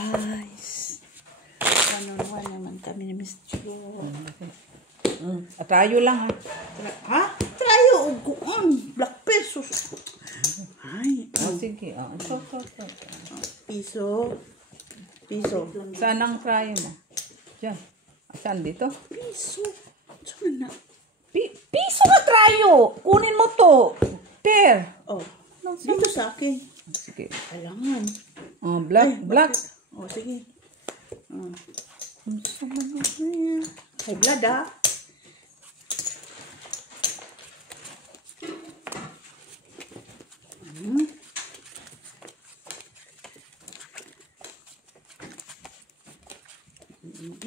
Guys, one-on-one naman kami ni Miss Jo. Atrayo lang ha. Ha? Trayo, uguan. Black pesos. Ay, Sige. piso. Saan ang trayo mo? Diyan. Saan dito? Piso. Saan na? Piso na trayo! Kunin mo to. Per. Oh, dito sa akin. Sige. Kailangan. Black. Oh, sige. Ay, blood ah.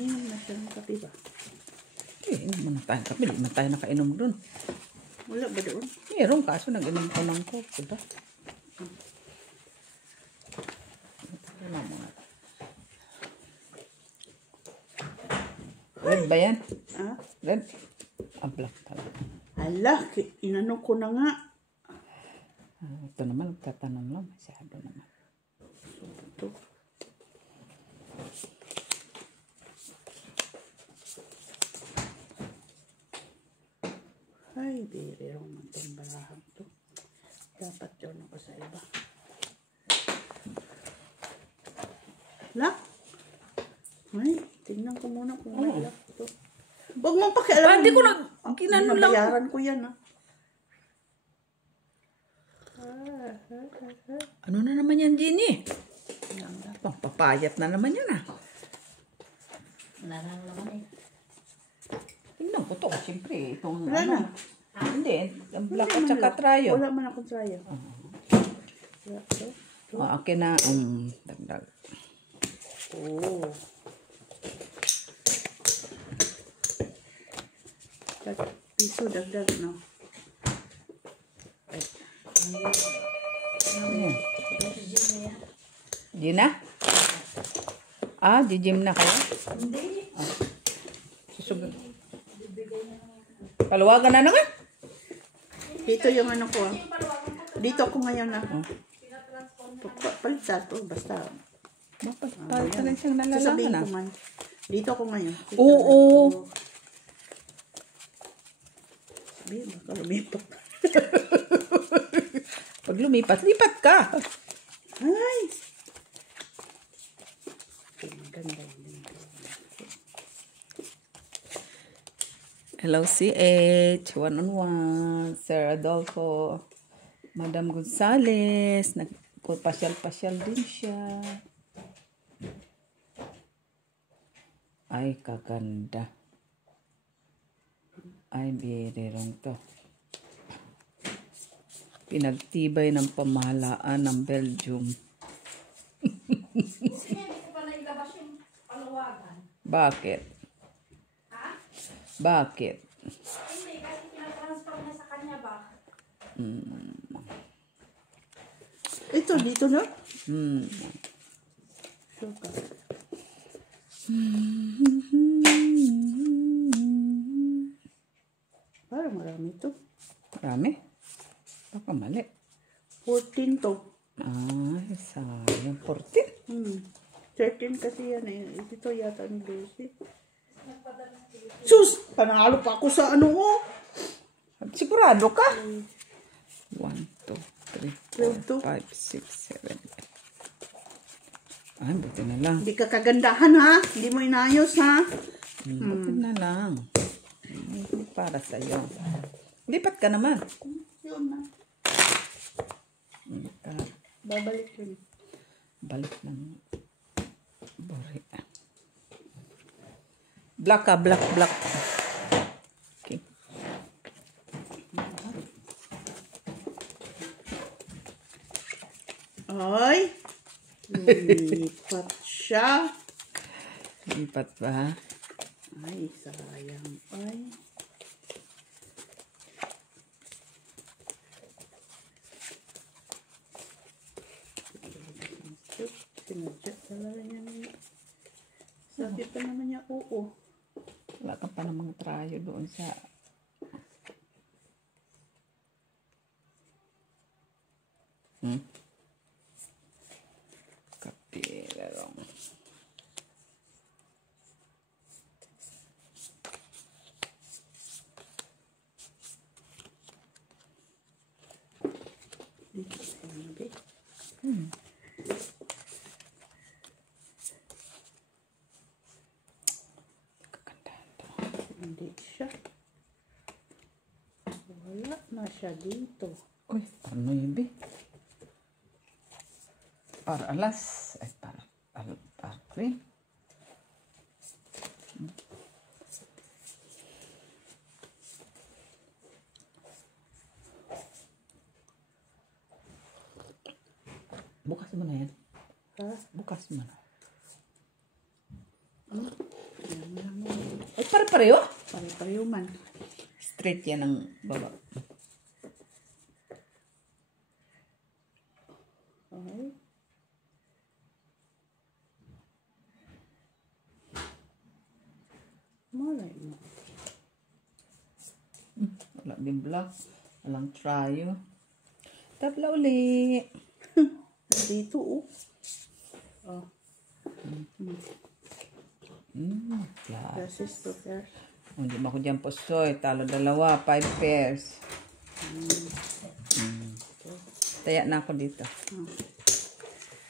Masyadong kape ba? Inom na tayong kape. Di man tayo nakainom dun. Wala ba doon? Meron kaso nag-inom ko ng coke. Diba? Red ba yan? Ha? Red? Black talaga. Ala, inano ko na nga. Ito naman, nagtatanong lang. Masyado naman. Ito. Ay, birong man itong barahang to. Dapat yun ako sa iba. Lock? Ay, tingnan ko muna kung may lock ito. Huwag mong pakialam. Hindi ko na, kinano lang. Nabayaran ko yan, ha. Ano na naman yan, Jenny? Papayat na naman yan, Wala lang naman eh. Tingnan ko to. Siyempre, itong Wala na. Hindi, ang black at saka trayo. Wala man akong trayo. Akin na, dagdag. Oh. Piso dagdag, no? Ayan. Di na? Di-gym na kayo? Hindi. Susugod. Paluwagan na naman? Dito yung ano ko, Dito ako ngayon, Palita to, basta. Tayo talagang siyang nalalaman, Sasabihin ko man. Dito ako ngayon. Oo. Sabihin, baka lumipat. Pag lumipat, lipat ka. Ay! Ganda yun. Hello, CH. One-on-one. Sir Adolfo. Madam Gonzales. Nagpasyal-pasyal din siya. Ay, kaganda. Ay, birirong to. Pinagtibay ng pamahalaan ng Belgium. Sige, hindi ko pa nailabas yung paluwagan. Bakit? Ha? Bakit? Hindi, kasi pinatransfer niya sa kanya ba? Ito, dito na? Sure ka. Parang marami ito. Marami? Baka mali. 14 to. Ay, sayang. 14? 13 kasi yan eh. Ito yata ni Lucy. Sus! Panalo pa ako sa ano mo. Sigurado ka? 1, 2, 3, 4, 5, 6, 7. Ay, buti na lang. Hindi ka kagandahan ha. Hindi mo inayos ha. Buti na lang. Para sa'yo. Lipat ka naman. Yun na. Babalik yun. Balik ng bori. Black ka, black. Okay. Ay! Lumipat siya. Lipat ba? Ay, sayang. Ay. Sinadya talaga yan. Sabi pa naman niya, oo. Wala ka pa namang trayo doon sa... Kapira. Merong. Dito sa hindi. Kagandahan to. Hindi siya. Wala na siya dito. Uy, ano yun, be? Para alas. Ay, para cream. Bukas mo na yan. Ha? Bukas mo na. Yan lang. Ay, pare-pareho. Pare-pareho man. Straight yan ang baba. Okay. Malay mo. Wala din black. Walang tryo. Tabla uli. Dito, oh. Oh. Class. This is to pairs. Hindi mo ako dyan pusoy. Talo dalawa. 5 pairs. Taya na ako dito.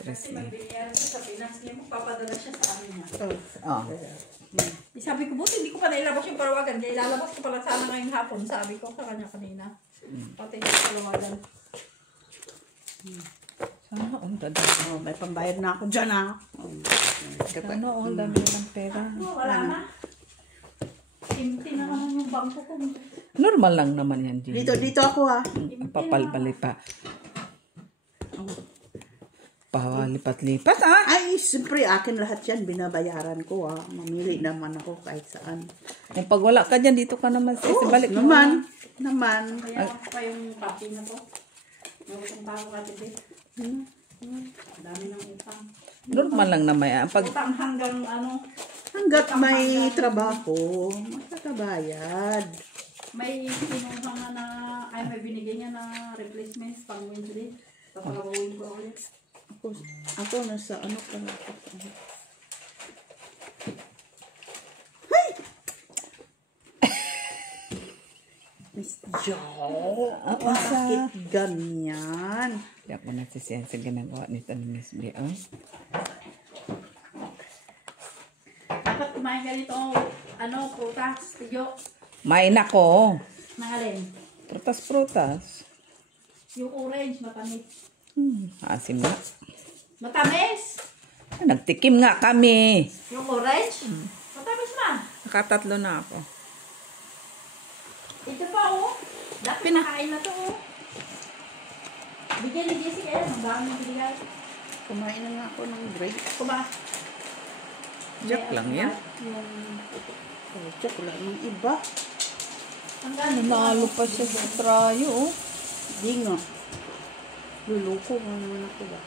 Kasi magbigyan sa Pinas niya, magpapadala siya sa amin niya. Oh. Sabi ko, buti hindi ko pa nailabas yung parawagan. Kaya ilalabas ko pala sana ngayong hapon. Sabi ko sa kanya kanina. Pati yung parawagan. Sana all dami. Oh, may pambayad na ako dyan, ah. Sana all dami ng pera. Wala na. Empty na naman yung bangko ko. Normal lang naman yan, Gigi. Dito ako, ah. Papalbali pa. Palipat-lipat, ah. Ay, siyempre, akin lahat yan. Binabayaran ko, ah. Mamili naman ako kahit saan. Yung pag wala ka dyan, dito ka naman sa balik mo. Naman. Naman. Kaya pa yung copy na to. Nagutong tao ka, Tibet. Dami ng utang. Normal lang naman yan. Pag Utang hanggang ano, Hanggat may trabaho, magkakabayad. may kinuha na ay may binigay niya na replacements pang Wednesday. Papagawin ko ulit. Ako nasa ano pa na ako. Hey! Miss Jo, bakit ganyan? Hindi ako nasisiyan sa ginagawa nito ni Miss B. Oh. Dapat kumain ka nito, ano, prutas, tiyo. Main ako. Nangalin. Prutas-prutas. Yung orange, matamis. Asim na. Matamis! Ay, nagtikim nga kami. Yung orange? Matamis man. Nakatatlo na ako. Ito pa, oh. Dapat pinakain na to, oh. Bigyan ni Jessica yan. Ang dami ng binigay. Kumain na nga ako ng break. Kuba. Joke lang yan. Yung... Oh, check, wala nang iba. Ang galing. Nanalo pa siya sa tryo. Oh. Di nga. Luluko nga naman ako ba?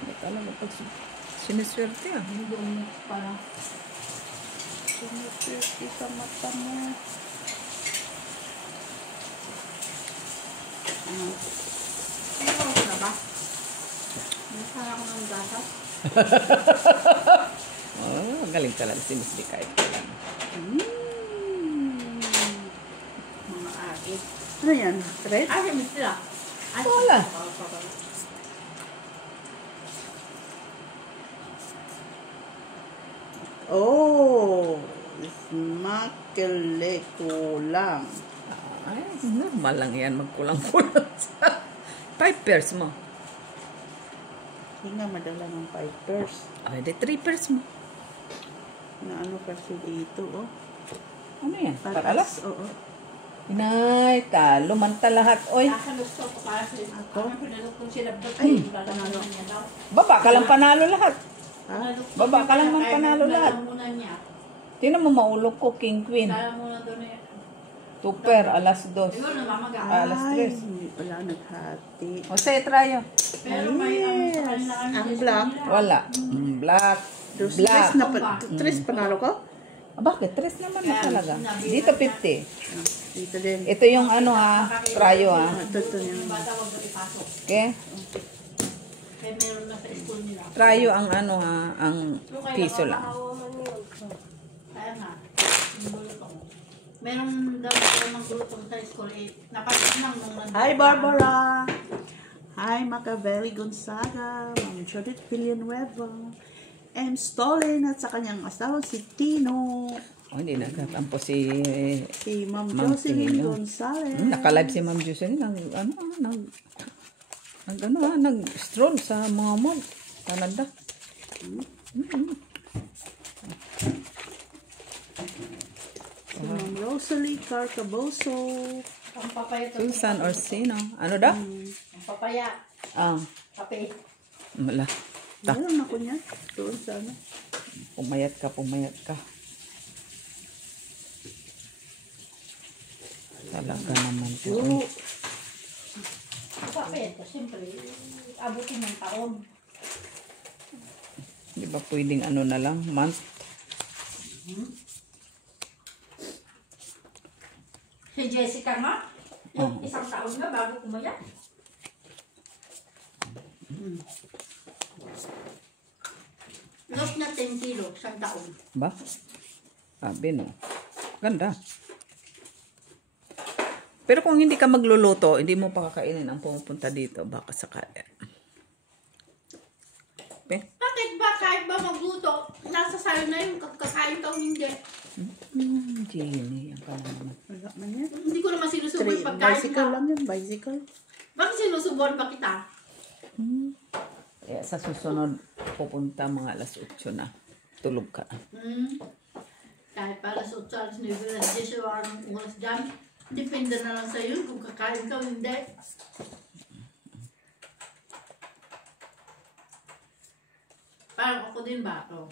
Hindi ka alam pag siniswerte ah. Yung para. Sumuswerte sa mata mo. Ano ko na ba? Nasara ko ng gatas. Oh, galing talaga si Miss B kahit kailan. Mga agit. Ano yan? Thread? Ay, miss sila. Ay, Wala. Oh, smakele kulang. Ay, normal lang yan. Magkulang-kulang sa 5 pairs mo. Hindi nga madala ng 5 pairs. Ay, di 3 pairs mo. Na ano kasi dito, oh. Ano yan? Patas, Paralas? oo. Inay, talo man ta lahat. Oy, nasa gusto ko para sa ako. Ang pinalok kong sinabdot. Ay, panalo niya daw. baba ka lang panalo lahat. Ha? Baba ka lang man panalo lahat. Muna niya. Tingnan mo maulog ko, King Queen. Kaya muna doon eh. 2 pair, alas 2. Siguro namamaga. Alas Ay, 3. wala naghati. O, say, tryo. Pero may ano sa kanila kami. Ang black. Wala. Black. Dos Black. tres na tres panalo ko? Ah, bakit? 3 naman na talaga. Dito 50. Dito din. Ito yung ano ha, tryo ha. Ito yung Bata wag na ipasok. Okay? Kaya meron na sa school nila. Trayo ang ano ha, ang piso lang. Kaya nga. Yung gulutong. Meron daw ako ng gulutong sa school. Napasinang nung nandun. Hi, Barbara. Hi, Macabelli Gonzaga. Ma'am Judith Villanueva. M. Stolin at sa kanyang asawang si Tino. Oh, hindi nagtatampo si Si Ma'am Ma'am Jocelyn Tino. Gonzalez. Naka-live si Ma'am Jocelyn nag-stroll sa mga mall. Canada. Si Ma'am Rosalie Carcaboso. Ang papaya to. Susan Orsino. Ano daw? Ang papaya. Ah, Kape. wala. Meron ako niya. Doon sa ano. Pumayat ka, pumayat ka. Talaga naman po. Yo. Kape ito, siyempre. Abutin ng taon. Di ba pwedeng ano na lang, month? Si Jessica nga. Yung isang taon na bago kumaya. Lost na 10 kilo, isang taon. Ba? Sabi no. Ganda. Pero kung hindi ka magluluto, hindi mo pa kakainin ang pumupunta dito. Baka sakali. Bakit ba kahit ba magluto, nasa sayo na yung kakain ka o hindi? Jenny, ang kala naman. Wala man yan. Hindi ko naman sinusubo yung pagkain Bicycle mo. lang yan. Bicycle. Bakit sinusubuan ba kita? Sa susunod, pupunta mga alas 8 na. Tulog ka. Kahit pa alas 8, alas 9, alas 10, anong oras dyan. Depende na lang sa'yo kung kakain ka o hindi. Parang ako din ba ito?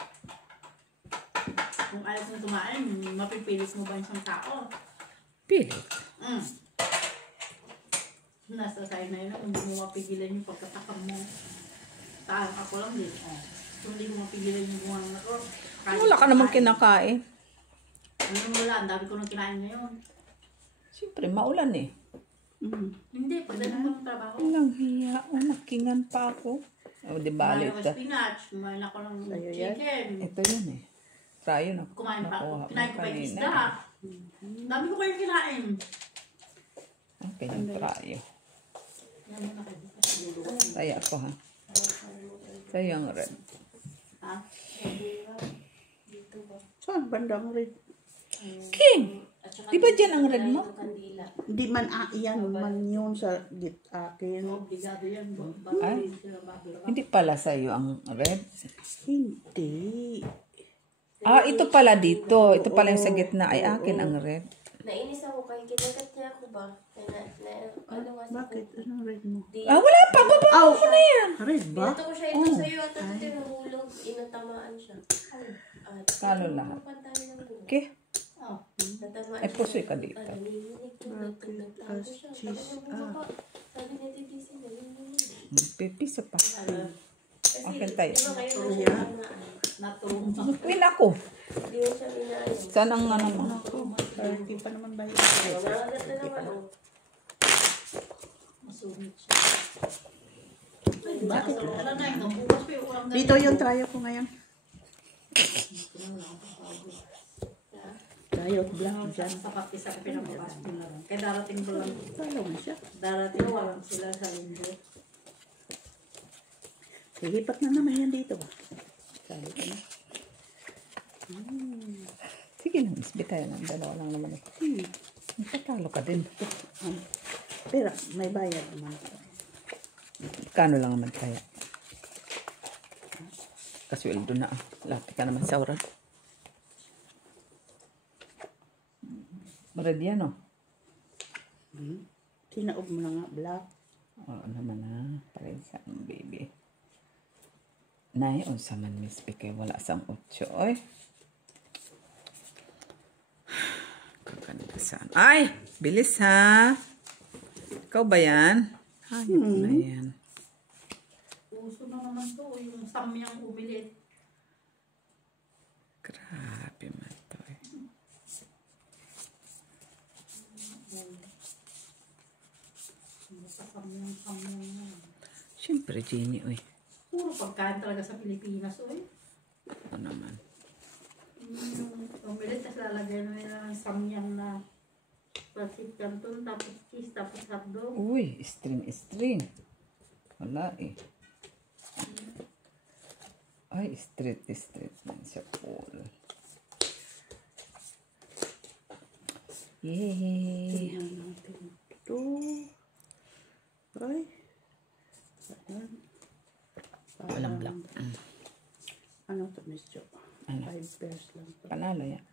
Kung ayaw kong kumain, mapipilis mo ba yung isang tao? Pili. Nasa sa'yo na yun, hindi mo mapigilan yung pagkatakam mo. Saan ako lang din. Kung hindi mo mapigilan yung buwan na ko. Wala ka namang kinakain. Ano wala, ang dami ko nang kinain ngayon. Siyempre, maulan eh. Hindi, pagdating ko ng trabaho. Walang hiya. O, nakingan pa ako. O, di ba? Kumain ako spinach, kumain ako ng Sa'yo yan? chicken. Ito yun eh. Trayo na. Kumain pa ako, nakuha mo kinain ko pa yung kanina. isda. Dami ko kayo kinain. Okay, yung trayo. Yan mo na kayo. Saya ako ha. Sa'yo ang red. Ha? Saan? Bandang red. King! Di ba dyan ang red mo? Hindi man iyan. Man yun sa akin. Obligado yan. Ay, hindi pala sa'yo ang red. Hindi. Ah, ito pala dito. Ito pala yung sa gitna. Ay, akin ang red. Nainis ako kay kinagat niya ako ba? Ano nga Bakit? Anong red mo? Ah, wala pa. Baba ko na yan. Red ba? Binato ko siya ito sa'yo at ito tinahulog. Inatamaan siya. At Kano lahat? Okay. Oh. natamaan Ay, pusoy ka dito. Nanginginig ko. Nagtago siya. Sabi niya, baba. Sabi niya, titisi, nanginginig. Pipisa pa. Kasi, Okay tayo. diba kayo na siya Natulong na. Queen ako. Hindi mo siya inaayos. Saan ang ano mo? Hindi pa naman ba yun? Nangagat na naman. Masungit siya. Bakit? Wala na yun. Bukas pa yung ulam na Dito yung tryo ko ngayon. Tryo black dyan. Sa kapisa ko pinapabas ko na lang. Kaya darating ko lang. Talo mo siya. Darating ko lang sila sa linggo. Lipat na naman yan dito. Sabi ko na. Sige lang, isbit tayo ng dalawa lang naman ito. Magpatalo ka din. Pero may bayad naman. Kano lang naman kaya? Kasweldo na. Lapit ka naman sa oras. Red yan, oh. Tinaob mo na nga black. Oo naman ha. Pareho sa baby. Nay, unsa man miss kay wala sang 8. Oy. Kakandasan. Ay! Bilis ha. Ikaw ba yan? Hayop na yan. Uso na naman to. Yung samyang umilit. Grabe man to eh. Samyang na. Siyempre, Jenny, oy. Puro pagkain talaga sa Pilipinas, oy. Ano naman. Yung omelette, tapos lalagay na nila ng samyang na pancit canton, tapos cheese, tapos hotdog. Uy, string. Wala eh. Ay, street man siya cool. Yay! Tingnan natin ito. Ay. Ayan. Walang black. Ano to, Miss Jo? Ano? 5 pairs lang to. Panalo yan.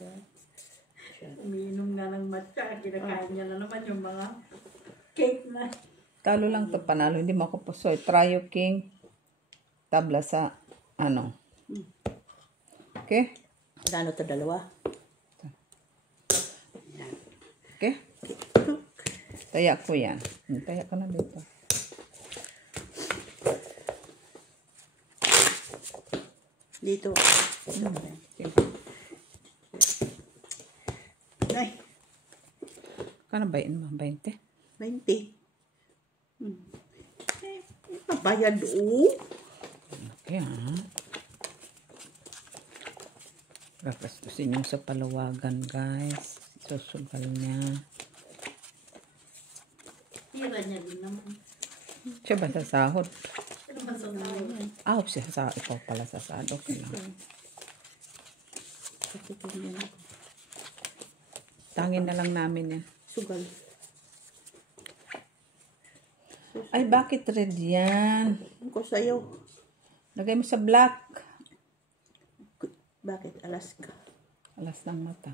Yan. Umiinom nga ng matcha, kinakain niya na naman yung mga cake na. Talo lang to, panalo. Hindi mo ako pusoy. Trio King. Tabla sa, ano. Okay? Ano to, dalawa? Okay? Taya ko yan. Taya ko na dito. Dito. Ay, Kano bayin mo? 20? 20. Pabayad o. Okay, ha? Gagaspusin yung sa palawagan, guys. Susugal niya. Tira niya din naman. Siya ba sa sahod? Ano ba sa tao? Siya sa ikaw pala sa sahod. Okay lang. Patitingin ako. Tangin na lang namin yan. Sugal. Ay, bakit red yan? Ano ko sa'yo? Lagay mo sa black. Bakit Alaska? Alas ng mata.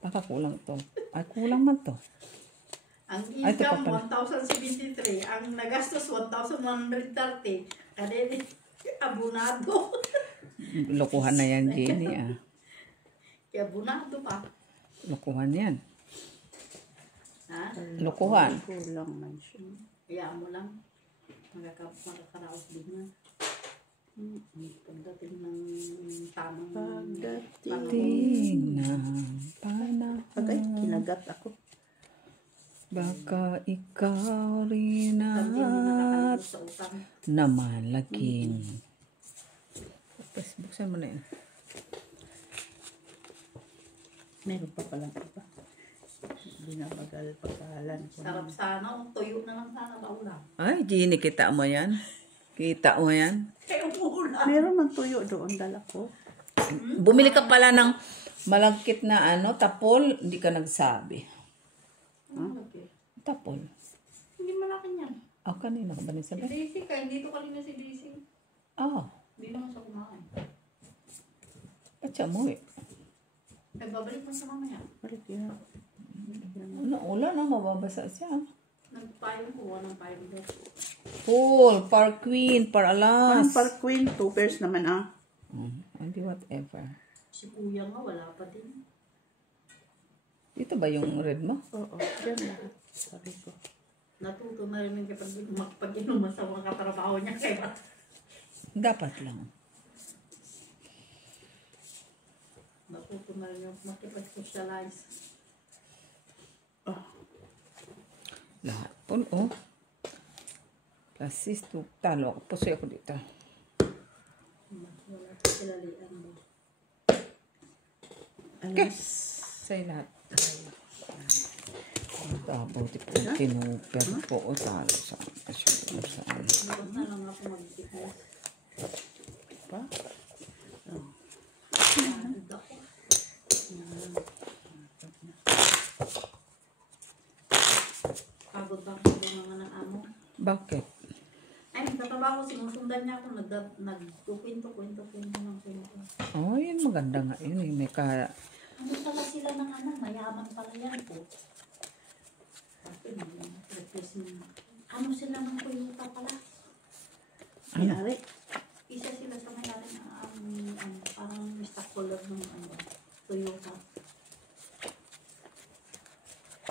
Baka kulang to. Ay, kulang man to. Ang Ay, ito pa income, pala. 1,073. Ang nagastos, 1,130. Kadili, abunado. Lokohan na yan, Jenny, ah. Kaya abunado pa. Lokohan yan. Ha? Lokohan. Kulang man siya. Kaya mo lang. Magkakaraos din yan. Pagdating ng tamang Pagdating. Tingnan Agay, panahon. kinagat ako. Baka ikaw rin sabi mo nakakalimot at sa utang. na malaking. Tapos, buksan mo na yan. Meron pa palang iba. Binabagal pagkalan ko. Sarap sana. Tuyo na lang sana kaulang. Ay, Jenny, kita mo yan? Kita mo yan? Kaya umuulan. Meron man tuyo doon, dala ko. Bumili ka pala ng malagkit na ano, tapol, hindi ka nagsabi. Okay. Tapol. Hindi malaki yan. Ah, kanina ka ba Si nagsabi? Daisy ka. Hindi to kanina si Daisy. Ah, Hindi naman siya kumain. ba't siya mo eh? Nagbabalik mo sa mamaya. Balik yun. Ano, ulan na, mababasa siya. Nagpayong kuha ng payong doon. Full, par queen, par Parang alas. Park Queen, 2 pairs naman ah. Hindi whatever. Si kuya nga wala pa din. Ito ba yung red mo? Oo, dyan lahat. Sabi ko. Natuto na rin kapag makipag-inuman sa mga katrabaho niya. Kaya Dapat lang. natuto na rin yung makipag-socialize. Lahat po, oh. Plus 6 to talo ako. Pusoy ako dito. Wala pa sila lian mo. Okay. Sa'yo lahat. Buti po, tinuper po o talo sa saan. Bukas na lang ako mag-fitness. Pa? Pagod ako. Pagod ako sa mga ng amo. Bakit? Ay, nagtatrabaho, sinusundan niya ako. Nagkukwento-kwento ng kwento. Oh, yun maganda nga yun. Eh. May ka... Ano pala sila ng ano? Mayaman pala yan po. Ano sila ng Toyota pala? May-ari. Isa sila sa may-ari ng parang Mr. Color ng Toyota.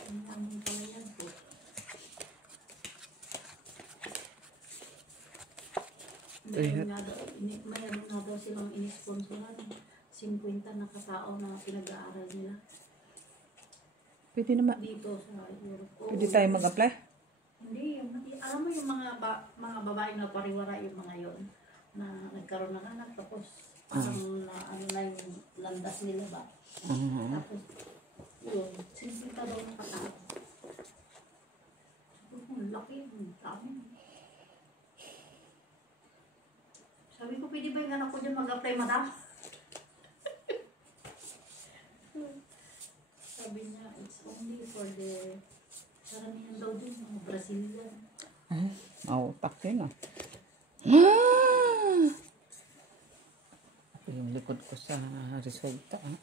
Mayaman pala yan po. Mayroon nga daw silang inisponsoran. 50 na katao na pinag-aaral nila Pwede naman. dito sa Europe. Pwede tayo mag-apply? Hindi, alam mga babae na pariwara yung mga yon na nagkaroon ng anak tapos parang na ano na yung landas nila ba. Tapos yun, simple ka daw nakatao. Ang laki, ang dami. Sabi ko, pwede ba yung anak ko dyan mag-apply, madam? Sabi niya, it's only for the karamihan daw din, mga Brazilian. Mautak yun ah. Yung likod ko sa resulta ah.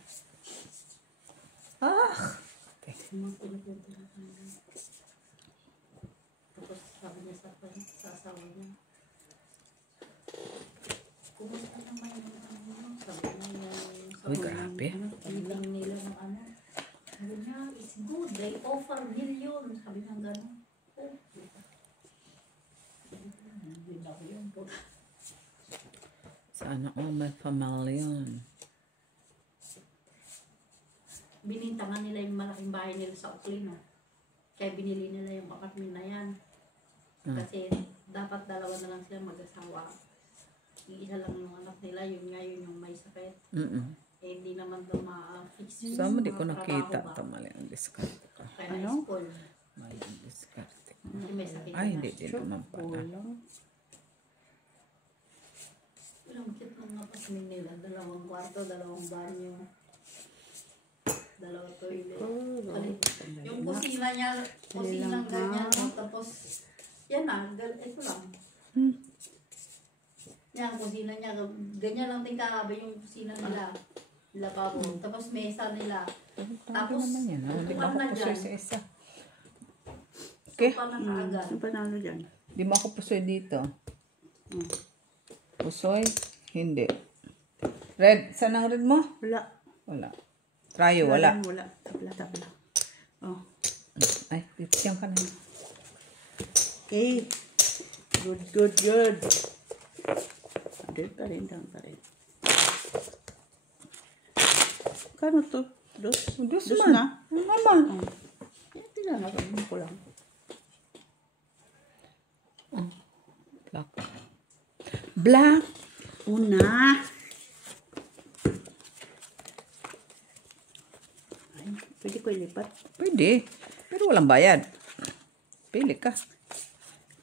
Tapos sabi niya sa asawa niya, kumusta naman yung ano, sabi niya yung Uy, grabe. pagbilang nila ng ano. Sabi niya, it's good, they offer million. Sabi niya gano'n. Oh, hindi ako yun po. Sana all may familyon. Binintangan nila yung malaking bahay nila sa Oakley, no? Kaya binili nila yung apartment na yan. Kasi dapat dalawa na lang sila mag-asawa. Iisa lang yung anak nila, yun nga yun yung may sakit. Eh, hindi naman daw ma-fix yun. Sama di ko mga nakita. trabaho ba? Mali ang diskarte ko. Kaya na-school. Mali ang diskarte ko. Hindi may sakit Ay, na. hindi din naman pala. Walang cute ng mga pasmin nila. 2 kwarto, 2 banyo. 2 toilet. Yung kusina niya, kusinang ganyan. No? Tapos, yan na, ito lang. Yan, kusina niya. Ganyan lang din kahaba yung kusina nila. Lababo. Tapos mesa nila. Tapos, naman yan. Hindi upuan mo na ako pusoy dyan. sa isa. Okay? Sopa na kaagad. Ano panalo dyan? Di mo ako pusoy dito. Pusoy? Hindi. Red? Saan ang red mo? Wala. Wala. Trayo, wala. Wala. Tabla. Oh. Ay, dito siyang ka na. Okay. Good. Doon pa rin. Kano to? Dos Dos na? Mama. Tinanakarin ko lang. Black. Una. Ay, pwede ko ilipat. Pwede. Pero walang bayad. Pili ka.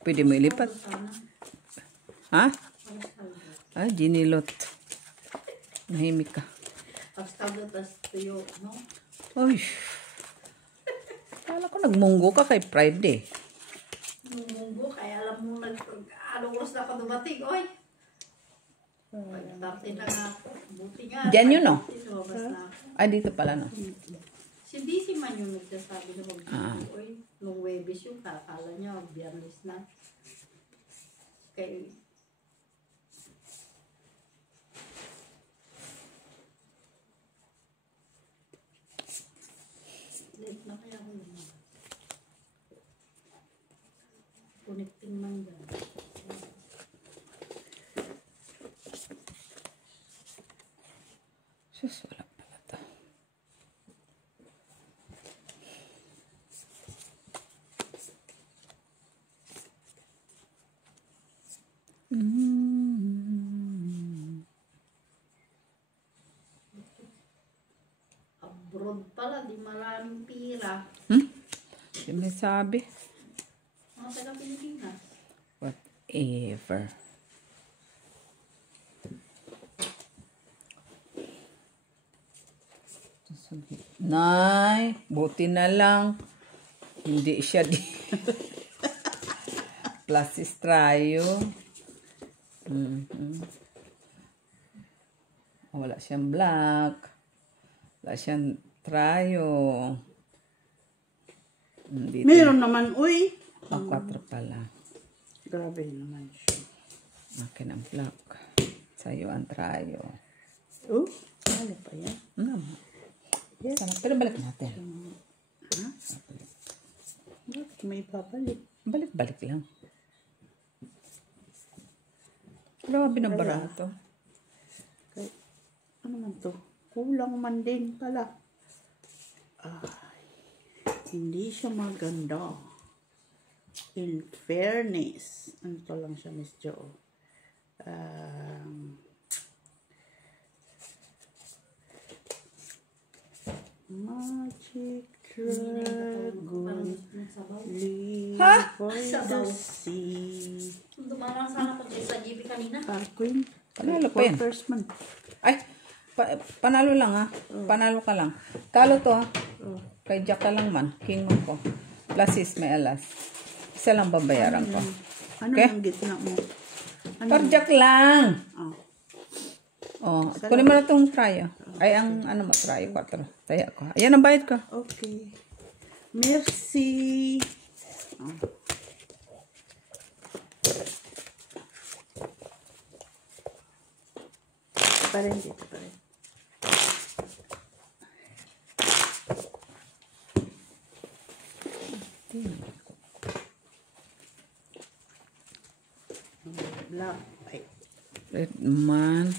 Pwede mo ilipat. Ha? Ah, ginilot. Nahimik ka. Tapos tawag tas tuyo, no? Uy. Kala ko nagmunggo ka kay Friday. Nung munggo, kaya alam mo, anong oras na ako dumating, oy. Pag-starte na nga ako. Buti nga. Diyan yun, no? Lumabas na ako. Ah, dito pala, no? Si DC man yung nagsasabi na mag-video, oy. Nung Webis yung kakala niya, Biyernes na. Kaya, late na kaya ako naman. Connecting man dyan. Sus, wala pala to. Abroad pala, di maraming pira. Di may sabi. Mga taga Pilipinas. Whatever. Nay, buti na lang. Hindi siya di. Plus strayo. Wala siyang black. Wala siyang trayo. Dito. Meron naman, uy. 4 pala. Grabe naman siya. Akin ang black. Sa'yo ang trayo. Oh, ano pa yan? Yes. Sana, pero balik natin. Ha? Bakit may papalik? Balik-balik lang. Grabe na barato. Kay, ano man to? Kulang man din pala. Ay, hindi siya maganda. In fairness, ano to lang siya, Miss Jo. Magic Dragon, leave for the sea. Dumarang sana ko sa GB kanina. Queen, Panalo pa yan. first man. Ay, panalo lang ha. Panalo ka lang. Talo to ha. Oh. Kay Jack ka lang man. King mo ko. Plus is may alas. Isa lang babayaran ko. Ano Okay? yung gitna mo? Ano? Per Jack lang. Oh. Oh, kunin mo na itong try. Ay, ang ano mo, try 4. Taya ko. Ayan ang bayad ko. Okay. Merci. Oh. Dito pa rin, dito pa rin. Black. Ay. Red man.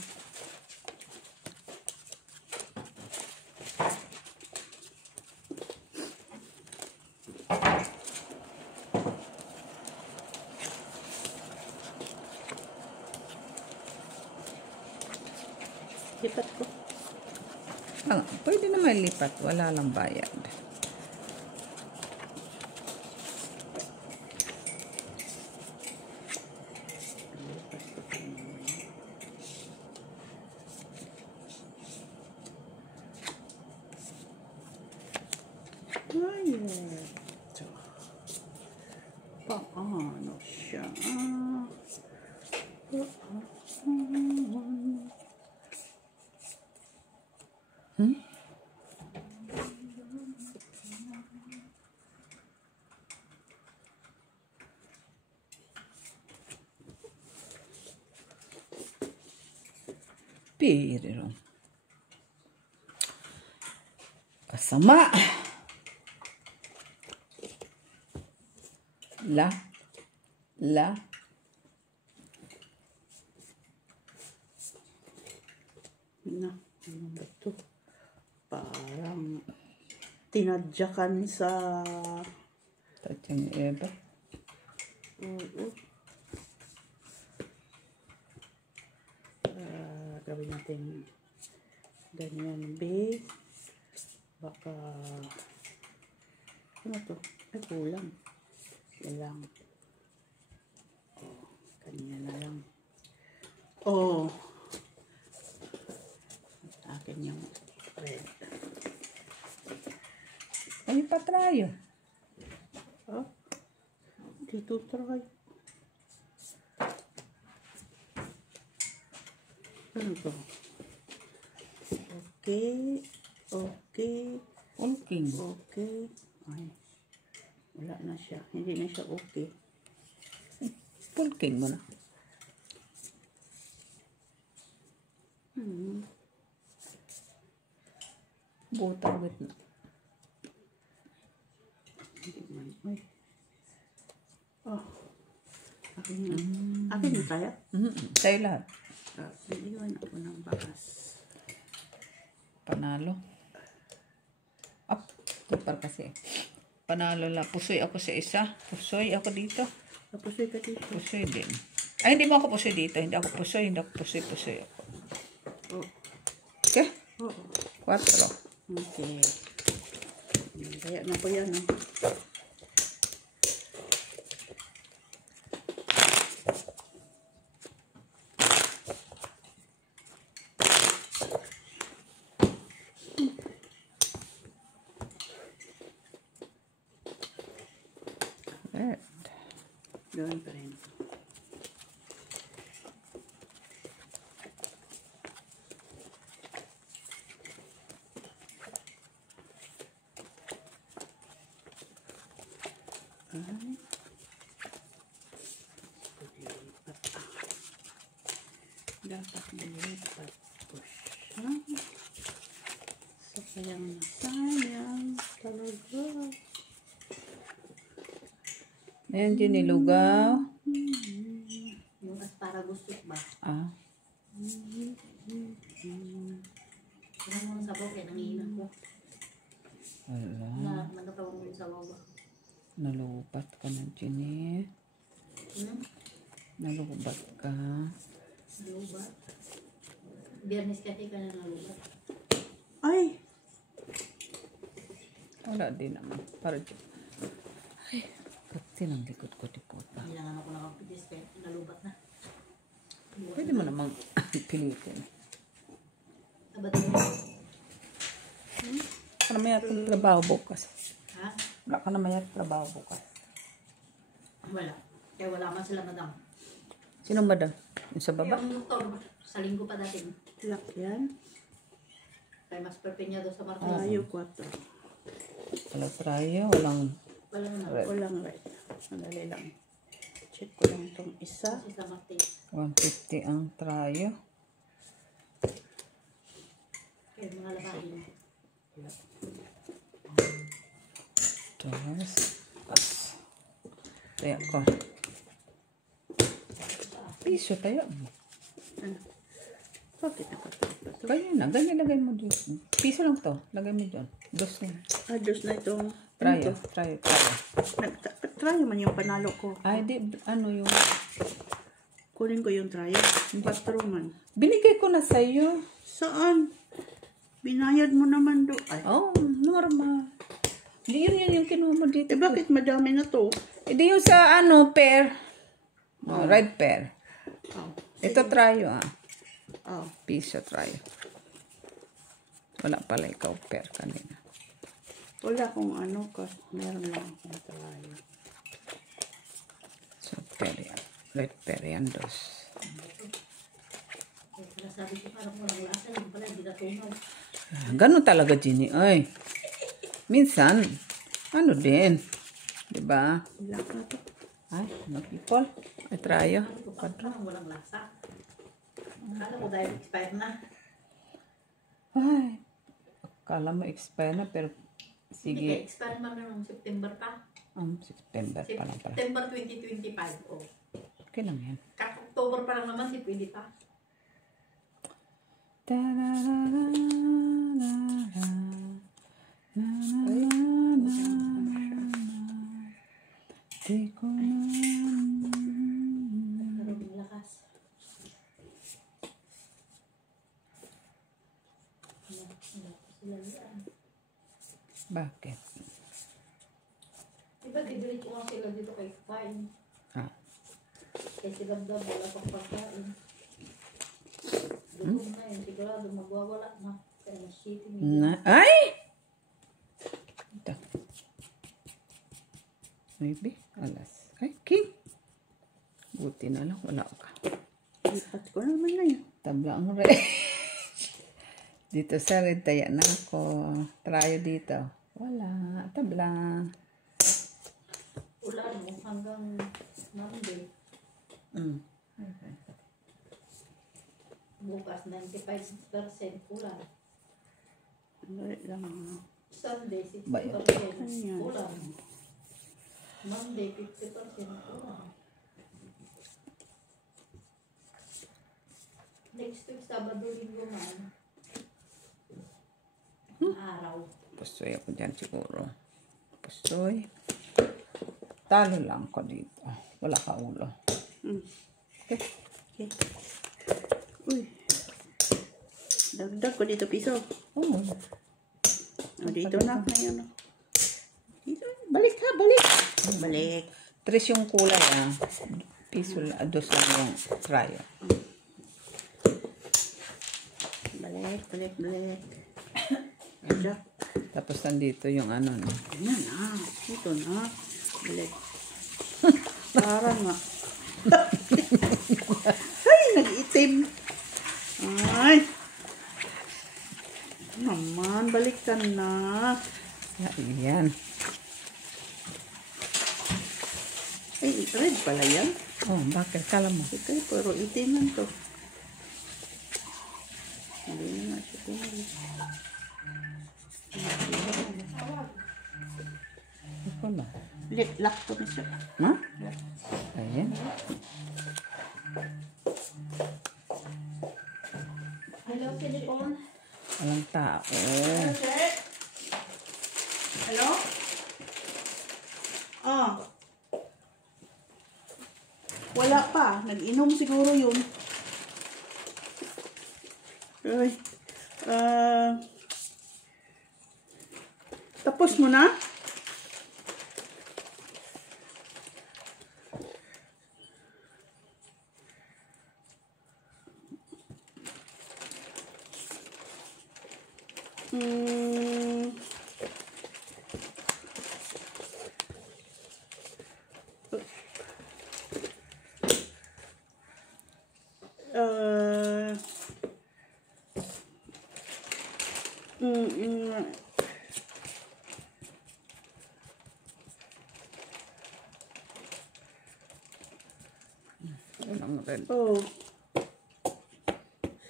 Lipat ko. Pwede naman lipat. Wala lang bayad. Ayan. Ito. Paano siya? Pero kasama. La. Ano ba ito? Parang tinadyakan sa... Tatyang Eva. Oo. Gawin natin ganyan base. Baka... Ano to? Ay, kulang. Yan lang. Oh, ganyan na lang. Oh. Akin yung red. Ay, patrayo. Oh. Dito try. Ano to? Okay. Okay. Ulking. Okay. Ay. Wala na siya. Hindi na siya okay. Pulking mo na. Buta wit na. Hindi man. Ay. Oh. Akin na. Akin na kaya? Sa'yo lahat. Iiwan ako ng bakas. Panalo. Up. Tupar kasi. Panalo lang. Pusoy ako sa isa. Pusoy ako dito. Tapos ay ka dito. Pusoy din. Ay, hindi mo ako pusoy dito. Hindi ako pusoy. Hindi ako pusoy. Pusoy ako. Oh. Okay? Oo. 4. Okay. Kaya na po yan. Red. Gawin pa rin. Dapat nilipat ko siya. So, sayang na sayang talaga. Ayan, dinilugaw. Yung asparagus soup ba? Ah. Ano mo sabaw kaya nangihinang ko. Wala. Nagatawang mo yung sabaw ba? Nalubat ka na, Jenny. Nalubat ka. Nalubat. Biyernes kasi ka na nalubat. Ay! Wala din naman. Para ay, kasi ng likod ko di po pa. Hindi lang ako nakapitis kaya nalubat na. Pwede mo namang pilitin. Sabat mo. Para may atong trabaho bukas. Ha? Wala ka na may atong trabaho bukas. Wala. Kaya wala man sila madam. Sino ba daw? Yung sa baba? Yung doktor, sa linggo pa dating. Lock yan. Kaya mas perpenyado sa Martes. Tayo 4. Wala tryo, walang Wala na. red. Walang right. Sandali lang. Check ko lang itong isa. Kasi sa Martes. 150 ang tryo. Kaya mga labahin. Tapos, tayo ko. Piso tayo. Bakit nakapagpa to? Ganyan na, ganyan lagay mo dito. Piso lang to, lagay mo dyan. Dos na. Dos na itong... Tryo, tryo. Try man yung panalo ko. Ay, di, ano yung... Kunin ko yung try. 4 man. Binigay ko na sa'yo. Saan? Binayad mo naman do. Ay. Oh, normal. Di yun yung kinuha mo dito. Eh bakit madami na to? Di yung sa ano, pear. Oh, red pear. Oh. Ito tryo Oh. Piso tryo. Wala pala ikaw pear kanina. Wala kong ano kasi meron lang akong try. So, pear yan. Red pear yan, dos. Kaya sabi ko parang walang lasa. Yung pala hindi natunaw. Ganun talaga, Ginny. Ay. Minsan, ano din. Diba? Wala ka to. Ay, no people. Ay, tryo. Parang walang lasa. Akala ko dahil expired na. Ay. Akala mo expire na, pero Hindi sige. kaya expired man noong September pa. September pa lang pala. September 2025. Oh. Okay lang yan. Kak-October pa lang naman si pwede pa. Di ko na. Pero may lakas. Sila yan. Bakit? Diba didilit ko nga sila dito kay Kain. Ah, Kasi ganda wala pang pagkain. Doon na yun, sigurado magwawala na. Kaya na-shitting na. Ay! Ito. Maybe. Alas. Ay, king. Buti na lang. Wala ka. Lipat ko naman na yun. Tabla ang red. Dito sa red, taya na ako. Tryo dito. Wala. Tabla. ulan mo hanggang Monday. Bukas 95% ulan. Sandali lang. Sunday 60% Bayan. ulan. Monday 50% ulan. Next week Sabado Linggo man. Araw. Pusoy ako dyan siguro. Pusoy. Talo lang ko dito. Wala ka ulo. Okay. Okay. Uy. Dagdag ko dito piso. Oh. O, dito na. Ngayon. Dito. Balik ha, balik. Balik. Tres yung kulay Piso lang. Dos lang yung tryo. Balik, balik, balik. Ayan. Tapos nandito yung ano. No? Ayan na. Ito na. Balik. Parang nga. Ay, nag-itim. Ay. Naman, balikan na. Ayan. Ay, red pala yan. Oh, bakit? Kala mo. Okay, pero itiman to. Hindi na nga siya tumuli. Ito na. Lock ko na siya. Ha? Ayan. Hello, Philippon. Walang tao. Hello? Nag-inom siguro yun. Ay. Tapos mo na? Oh.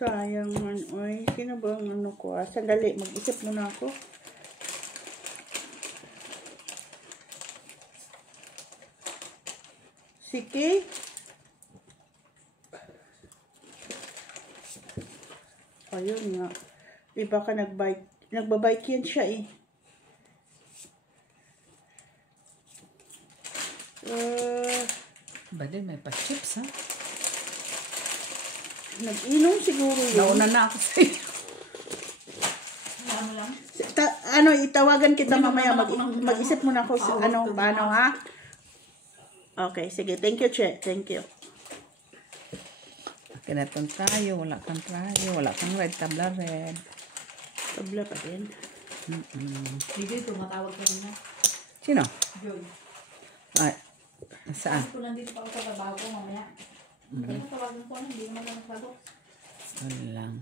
Sayang man. Oy, sino ba ang ano ko? Sandali, mag-isip muna ako. Sige. Ayun nga. Iba ka nag-bike. Nagbabike yan siya eh. Ba din, may pa-chips, ha? Nag-inom siguro yun. Nauna na ako sa iyo. Ano lang? Itawagan kita mamaya. Mag-isip muna ako sa paano ha? Okay, sige. Thank you, Che. Thank you. Kinatong tayo, wala kang tayo, wala kang red, tabla red. Tabla pa din. Hindi, tumatawag ka rin na. Sino? Joy. Ay, saan? Kung nandito pa ako sa trabaho ko mamaya. Kaya tawagan ko, hindi naman lang nagsagot. Walang.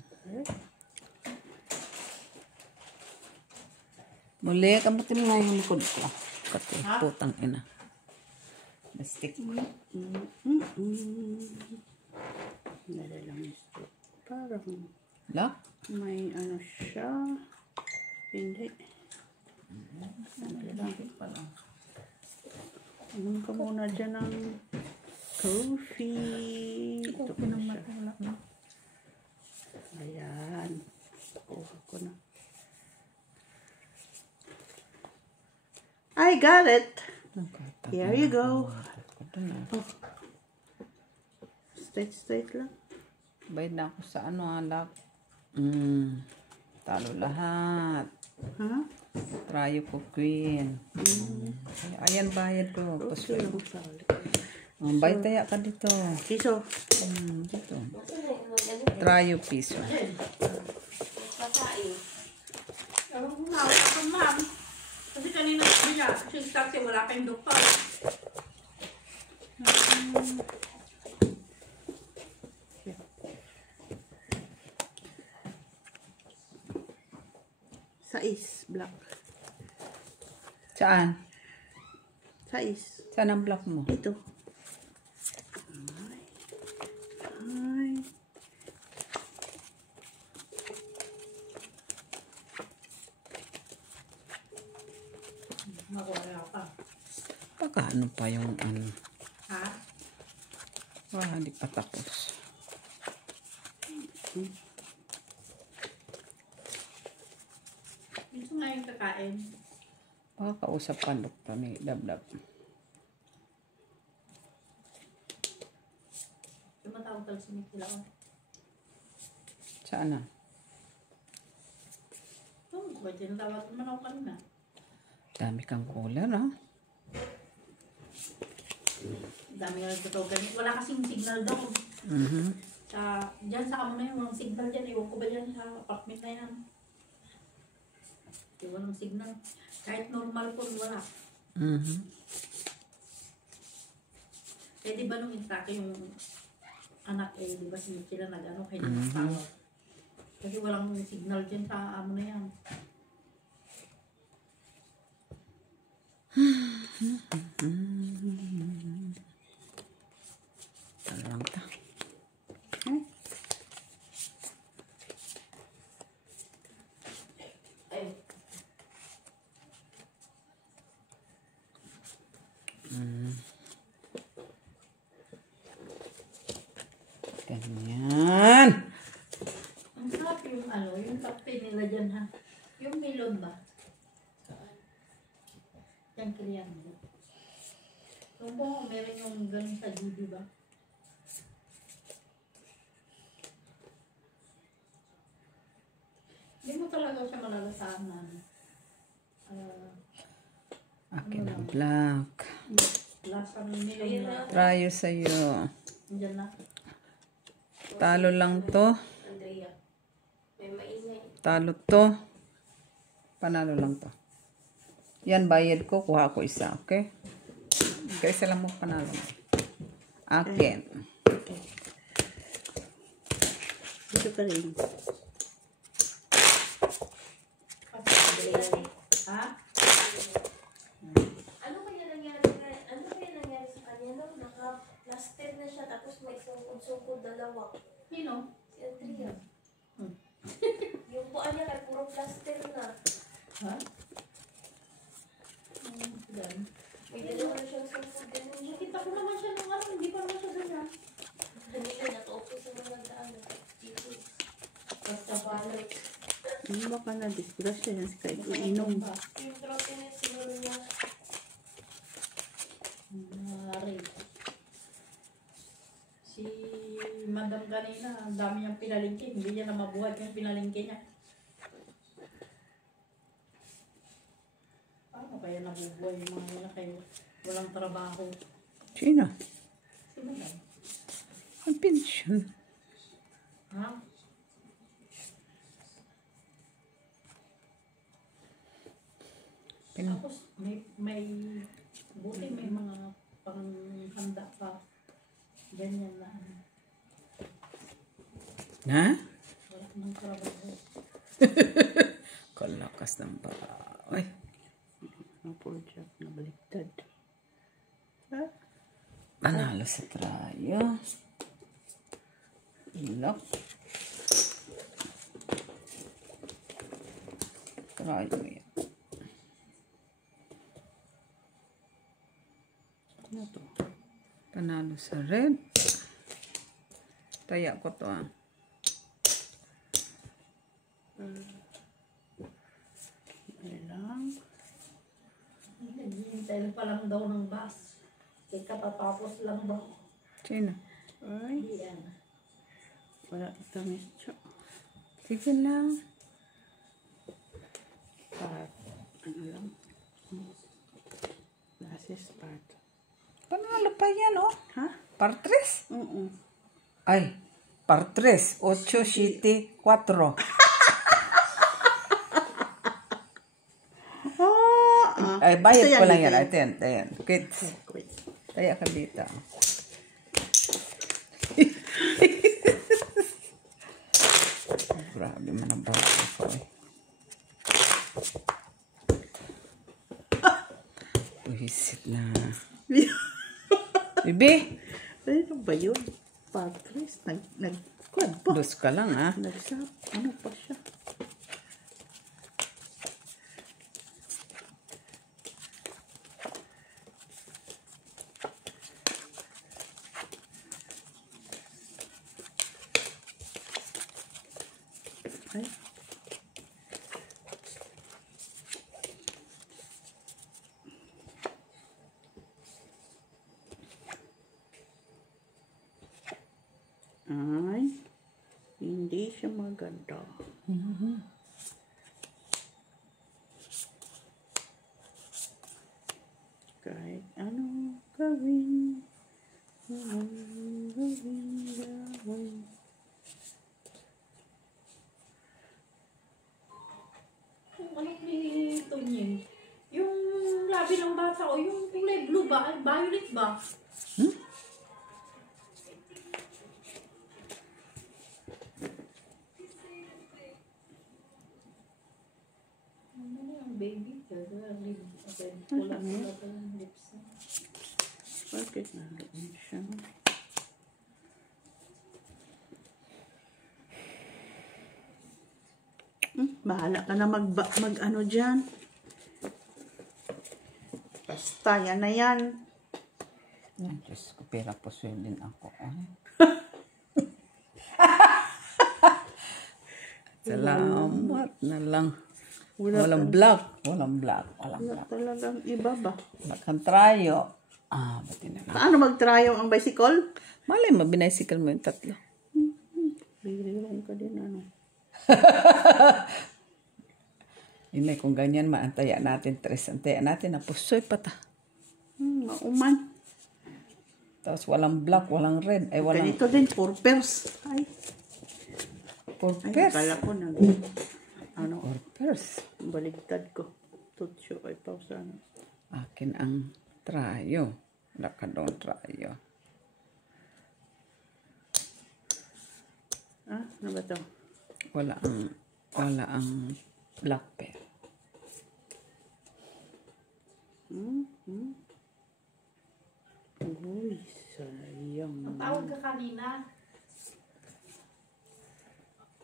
Muli, kamutin na yung likod ko. Kati, putang ina. Mastik. Nalalang ito. Parang La? may ano siya. Hindi. Inom ka muna dyan ng coffee. Ito pa siya. Ayan. Kuha ko na. I got it. Here you go. Oh. Straight lang. Bayad na ako sa ano, alak. Talo lahat. Ha? Trayo ko, queen. Ayan, bayad ko. Okay. Bayad taya ka dito. Piso. Dito. Trayo piso. Pasai. Ewan ko na, wala kang ma'am. Kasi kanina sabi niya, kasi taxi, wala pa yung doktor. Sais. Black. Saan? Sais. Saan ang block mo? Ito. Ay. Magwala pa. Baka ano pa yung ano. Ha? Hindi pa tapos. Gusto nga yung kakain. Baka kausap pa doktor ni Dabdab. Tumatawag talaga si Mikila ko. Saan na? Oh, ba't yung tawag naman ako kanina? Dami kang cooler, ha? Dami nga nagtatawagan. Wala kasing signal daw. Diyan sa kamo na yung walang signal dyan. Iwan ko ba dyan sa apartment na yan? Walang signal. Kahit normal po, wala. Eh, di ba nung intake yung anak di ba sila nag-ano kayo nagtawag? Kasi walang signal dyan sa amo na yan. Talang ta. Ganyan. Ang sarap yung yung kape nila dyan ha. Yung melon ba? Yan kiliyan mo. Yung po, meron yung ganun sa GB ba? talaga siya malalasanan. Akin ang black. Lasa ng nilong na. Trayo sa'yo. Diyan na. Talo lang to. Andrea. May maingay. Talo to. Panalo lang to. Yan, bayad ko. Kuha ko isa, okay? Kaysa lang mo panalo mo. Akin. Okay. Dito ka rin. Ha? Ano kaya nangyari sa kanya? No? Naka-plaster na siya tapos may sungkod-sungkod dalawa. Sino? Si Andrea. Yung buwan niya kay puro plaster na. Ha? Yan. May dalawa na siyang sungkod din. Nakita ko naman siya nung ano, hindi pa naman siya ganyan. Kanina nakaupo sa mga daan. Basta balot. Ano ba ka na disgrasya yan si kahit inom. Yung dropping siguro niya. Nangyari. Si Madam kanina, ang dami niyang pinalingki. Hindi niya na mabuhat yung pinalingki niya. Paano kaya nabubuhay yung mga nila kayo? Walang trabaho. Sino? Si Madam. Ang pension. Ha? Tapos may buti may mga panghanda pa. Ganyan na. Ha? Wala nang trabaho. Kalakas ng bahay. Ang project na baliktad. Ha? Panalo sa trayo. Ilok. Trayo yan. Ano to? Panalo sa red. Taya ko to ah. Ilang. Naghihintay pa lang daw ng bus. Kasi katatapos lang daw. Sino? Ay, Yan. wala itong ito. Sige lang. Part. Ano lang? Glasses part. Panalo pa yan oh. Ha? Partres? Oo. Ay, partres. 8, 7, 4. Ay, bayad Ito ko lang ito yan. Ito yan. Ayan. Kids. Wait. Taya ka dito. Grabe man ang bago ko eh. Buhisit na. Bibi! Ano ba yun? Patris. Nag-quad pa. Dos ka lang ah. Nagsap. Ano pa siya? Ay. Ay, hindi siya maganda. Kahit ano gawin, gawin. Yung ano ni Tonying? Yung labi ng bata o yung kulay blue ba? Violet ba? Ano na yung baby? Pula-pula pa yung lips. Bakit naroon siya? Bahala ka na mag ano dyan. Basta, yan na yan. Yan, Diyos ko, pera po din ako. Salamat na lang. Walang black. Walang black. Walang Wala black. talagang iba ba? Black ang trayo. Bati na lang. Paano mag-tryo ang bicycle? Malay mo, binicycle mo yung tatlo. Bigrilong ka din ano. Inay, kung ganyan man, antaya natin, Tres. Antaya natin na pusoy pa ta. Mauman. Tapos walang black, walang red. Ay, walang Ganito din, purpers. Ay, purpose. kala ko na. Ano, Purpose. baligtad ko. Tutsyo ay pausa. Akin ang trayo. Wala ka doon trayo. Ano ba to? Wala ang black pear. Uy, sayang. Ang tawag ka kanina.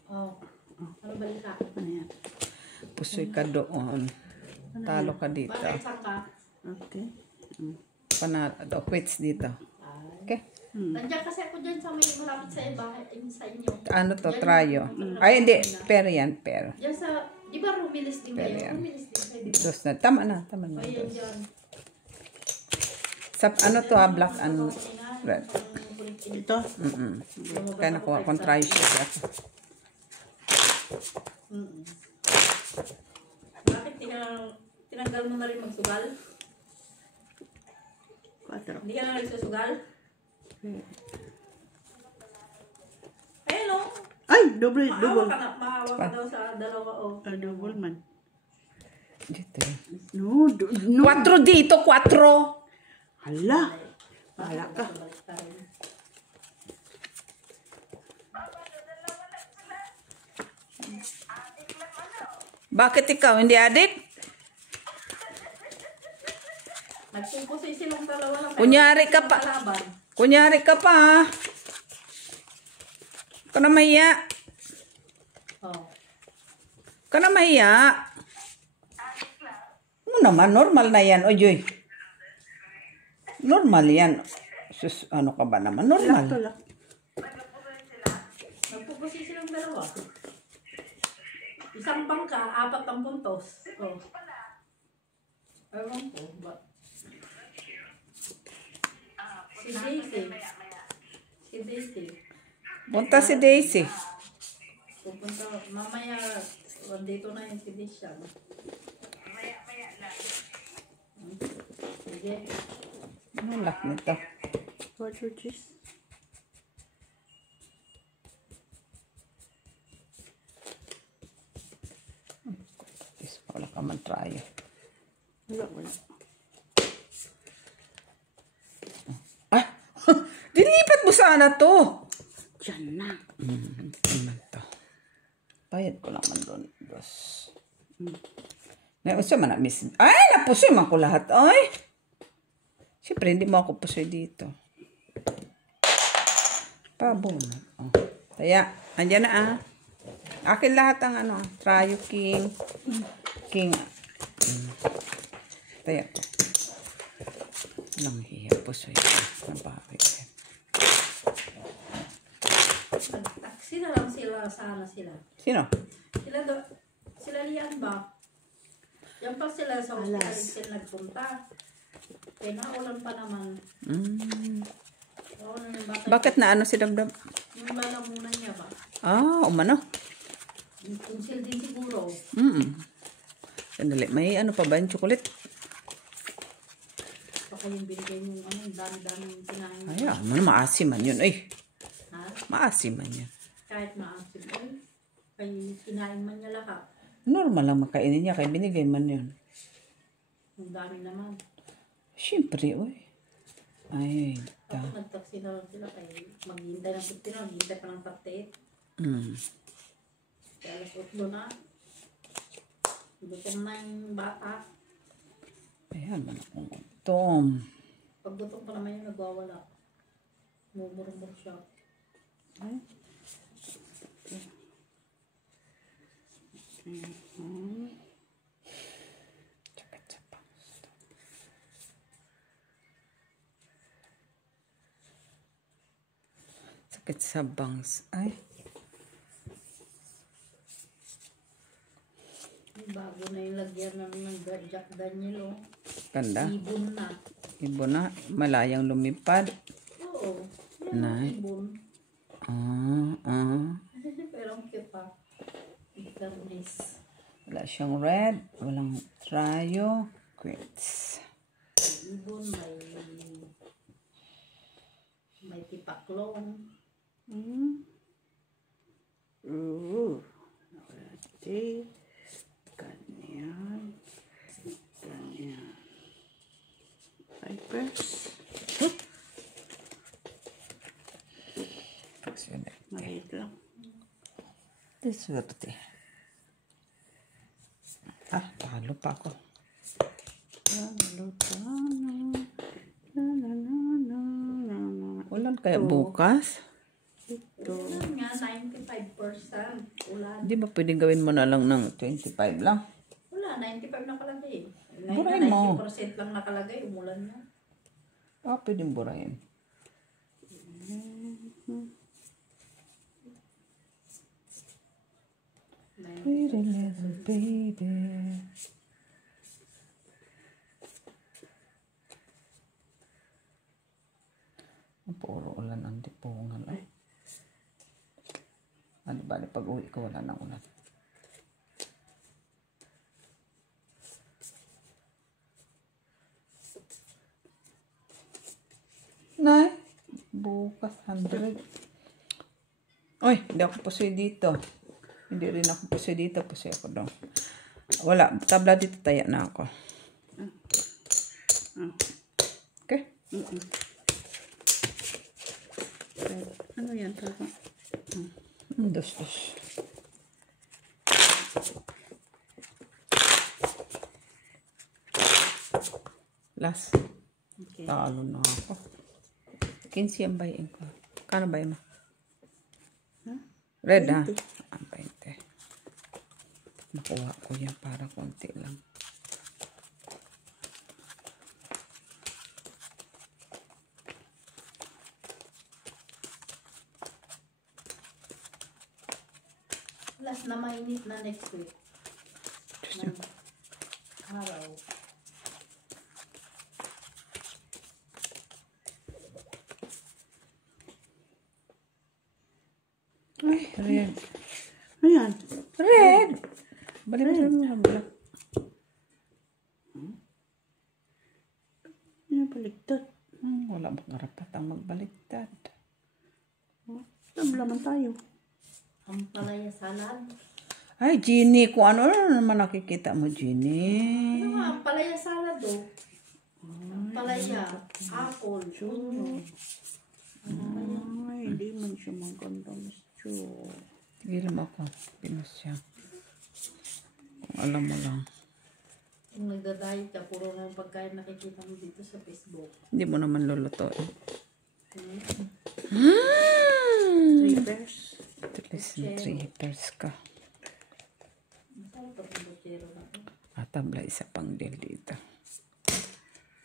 Oh. Ano balita? Ano yan? Pusoy ka doon. Talo ka dito. Bakit saan ka? Okay. Panalo. Quits dito. Okay. Nandiyan kasi ako dyan sa may malapit sa bahay, sa inyo. Ano to? Yan Trayo. yung- Ay, hindi. Pear yan. Pear. Diyan sa, di ba Rumilis din Pero kayo? yan. Rumilis din kayo, di ba? Dos na. Tama na. Tama na. Ayun dyan. Sa, ano to black and red. Ito? Kaya nakuha kong trayo siya. Bakit tinanggal mo na rin magsugal? 4. Hindi ka na nagsusugal? Ayun o. Ay, double. Maawa ka daw sa dalawa o. Double man. Dito. No, no. 4 dito. 4. Hala. Hala ka. Bakit ikaw? Hindi adik? Nagpupusoy silang dalawa lang. Kunyari ka pa. Kalaban. Kunyari ka pa. Ka na mahiya. Oh. Ka na mahiya. Ano naman, normal na yan. Oy. Normal yan. Sus, ano ka ba naman? Normal. Tulak. Nagpupusoy silang dalawa. Isang bangka, 4 ang puntos. Oh. Ewan ko ba? Si Daisy. Si Daisy. Punta si Daisy. Pupunta, mamaya, dito na yung si Daisy. Mamaya lang. Sige. Ano lak nito? Water cheese. Wala ka man try. Wala. Ah! Dilipat mo sana to. Diyan na. Ano to? Bayad ko lang man doon. Dos. Usa man na miss. Ay, napusoy man ko lahat. Ay! Siyempre, hindi mo ako pusoy dito. Pabong. Oh. Kaya, andyan na ah. Akin lahat ang ano. Trayo king. King. Kaya ko. Walang hiya. Pusoy ko. Nabawi ko. Nag-taxi na lang sila, sana sila. Sino? Sila Lian ba? Yan pa sila sa hospital sila nagpunta. Kaya naulan pa naman. Naulan yung bata. Bakit na ano si Dabdab? Yung lalamunan niya ba? Ah, umano. Yung kunsil din siguro. Sandali, may ano pa ba yung chocolate? Baka yung binigay yung ano, yung dami-dami yung kinain. Ay, ano, maasim man yun. Ay, Ha? maasim man yan. Kahit maasim. Ay, kaya kinain man niya lahat. Normal lang makainin niya, kaya binigay man yun. Ang dami naman. Siyempre, uy. Ay, Tapos nag-taxi na lang sila kaya maghihintay ng 50 na, maghihintay pa ng 38. Kaya alas 8 na. Gutom na yung bata. Ayan, man akong gutom. Pag gutom pa naman yung nagwawala. Mumurmur siya. Ay. Sakit sa bangs. Ay, Bago na yung lagyan ng Jack Daniel, oh. ganda. Ibon na. Ibo na, malayang lumipad. Oo. Nay. Ibon. Ah. Pero ang cute pa. Internis. Wala siyang red. Walang trayo. Quits. Ibon, may tipaklong. Alright. Ganyan. Ganyan. Vipers. Maliit lang. Swerte. Talo pa ako. Ulan kaya bukas? Ulan nga, 95% ulan. Di ba pwedeng gawin mo na lang ng 25 lang? Wala, 95 nakalagay. Burahin mo. 90% lang nakalagay, umulan na. Pwedeng burahin. Pretty little baby. Puro ulan ang tipungan. Ano ba, pag uwi ko wala nang ulan. Nay, bukas 100. Oy, hindi ako pusoy dito. Hindi rin ako pusoy dito. Pusoy ako doon. Wala, tabla dito taya na ako. Okay? Ano yan? Dos. Last. Okay. Talo na ako. 15 ang bayin ko. Kano bayin mo? Red, 20. 20. Nakuha ko yan para konti lang. Last na mainit na next week. Ng araw. Ay, red. Ayan. Red! Balik mo. Baliktad. Wala bang karapat ang magbaliktad. Tabla man tayo. Ang palaya salad. Ay, Ginny, kung ano naman nakikita mo, Ginny. Ano nga, ang palaya salad o? Ang palaya, apple, onion. Ay, hindi man siya maganda, Miss Jo. Tigilan mo ako. Pinos siya. Kung alam mo lang. Kung nagda-diet ka, puro na yung pagkain nakikita mo dito sa Facebook. Hindi mo naman lulutuin. Reverse. At least na 3 pairs ka. Masarap pa yung buchero na ito. Tabla isa pang deal dito.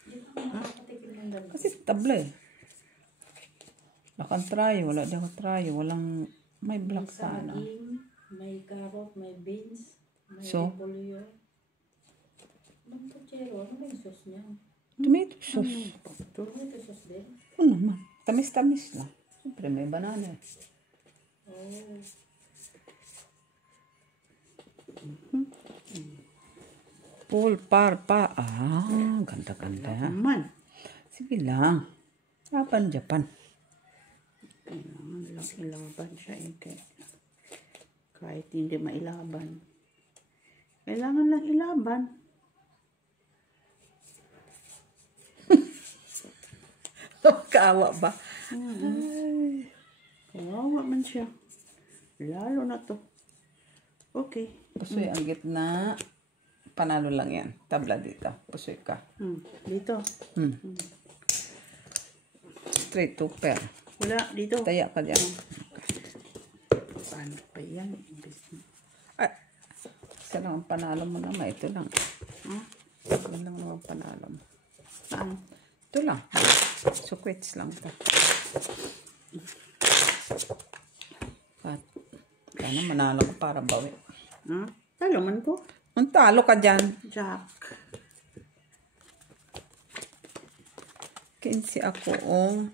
Hindi pa makakatikim ng ganun. Kasi tabla eh. Lakang try. Wala di ako try. Walang may black May sana. saging, may carrot, may beans, may So? repolyo. Ang buchero, ano ba yung sauce niya? Tomato sauce. Tomato sauce din? Ano naman? Tamis-tamis lang. Siyempre may banana eh. Oh. Full parpa. Ganda-ganda. Man. Sige lang. Japan. Kailangan lang ilaban siya eh. Kahit hindi mailaban. Kailangan lang ilaban. Kaawa ba? Kawawa man siya. Lalo na to. Okay. Pusoy ang gitna. Panalo lang yan. Tabla dito. Pusoy ka. Dito. Straight to pair. Wala, dito. Taya ka dyan. Paano pa yan? Ay, isa lang ang panalo mo naman. Ito lang. Ito lang ang panalo mo. Saan? Ito lang. So, quits lang ito. At, kaya manalo ko para bawi. Talo man ko. Ang talo ka dyan. Jack. 15 ako, oh.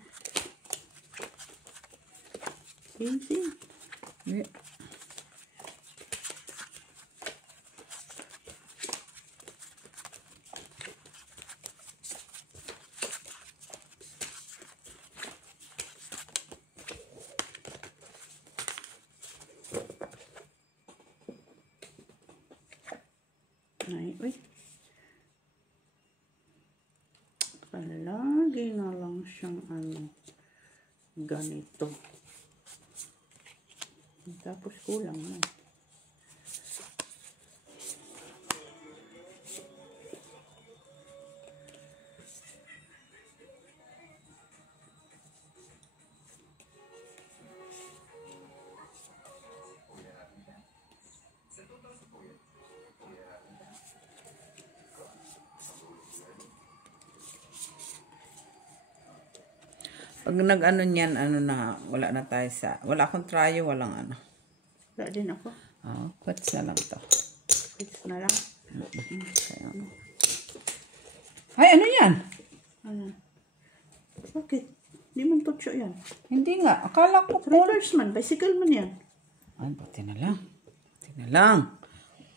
15. Hindi. Ay, uy. Palagi na lang siyang ganito. Tapos kulang na. Pag nag-ano niyan, wala na tayo wala akong tryo, walang ano. Wala din ako. Quits na lang to. Quits na lang. Ay, ano yan? Bakit? Hindi man tutso yan. Hindi nga. Akala ko Reverse man. Bicycle man yan. Ay, buti na lang. Buti na lang.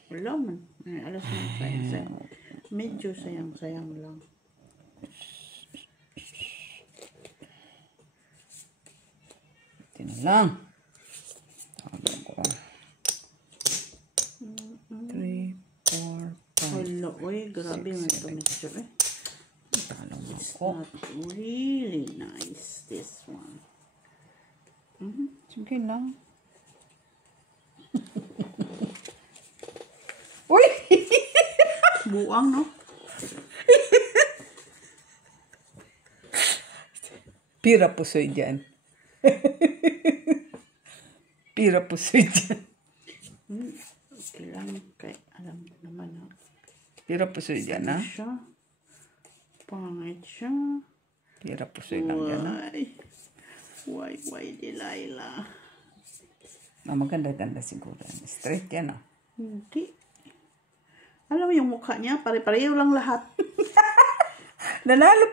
Wala man. Ay, alas man. Sayang. Medyo sayang lang. Buti na lang. Tawag ko. 3, 4, 5. Wala. Uy, grabe man ito medyo eh. Talong It's ako. not really nice, this one. Sige lang. Uy! Buang, no? Pira pusoy dyan. Pira pusoy dyan. Okay lang. Kaya alam mo naman, ha? Pira pusoy dyan, ha? Siya. Pangit siya. Pira pusoy lang dyan, ha? Why, Delilah? Maganda-ganda siguro. Straight yan, ha? Hindi. Alam mo yung mukha niya, pare-pareho lang lahat. Nanalo.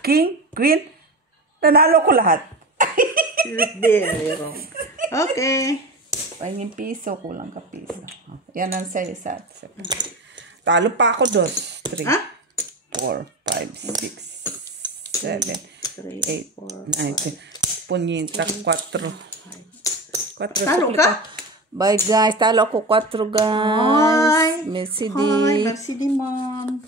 King, Queen. Nanalo ko lahat. Very wrong. Okay. Pahingin piso, kulang ka piso. Yan ang sa'yo sa atin. Talo pa ako, 2, 3, Ha? 4, 5, 6, 7, 8, 9, 10. Punyita, 4. 4. Talo ka? Bye guys, talo ako 4 guys. Hi. Merci Hi, merci di mom.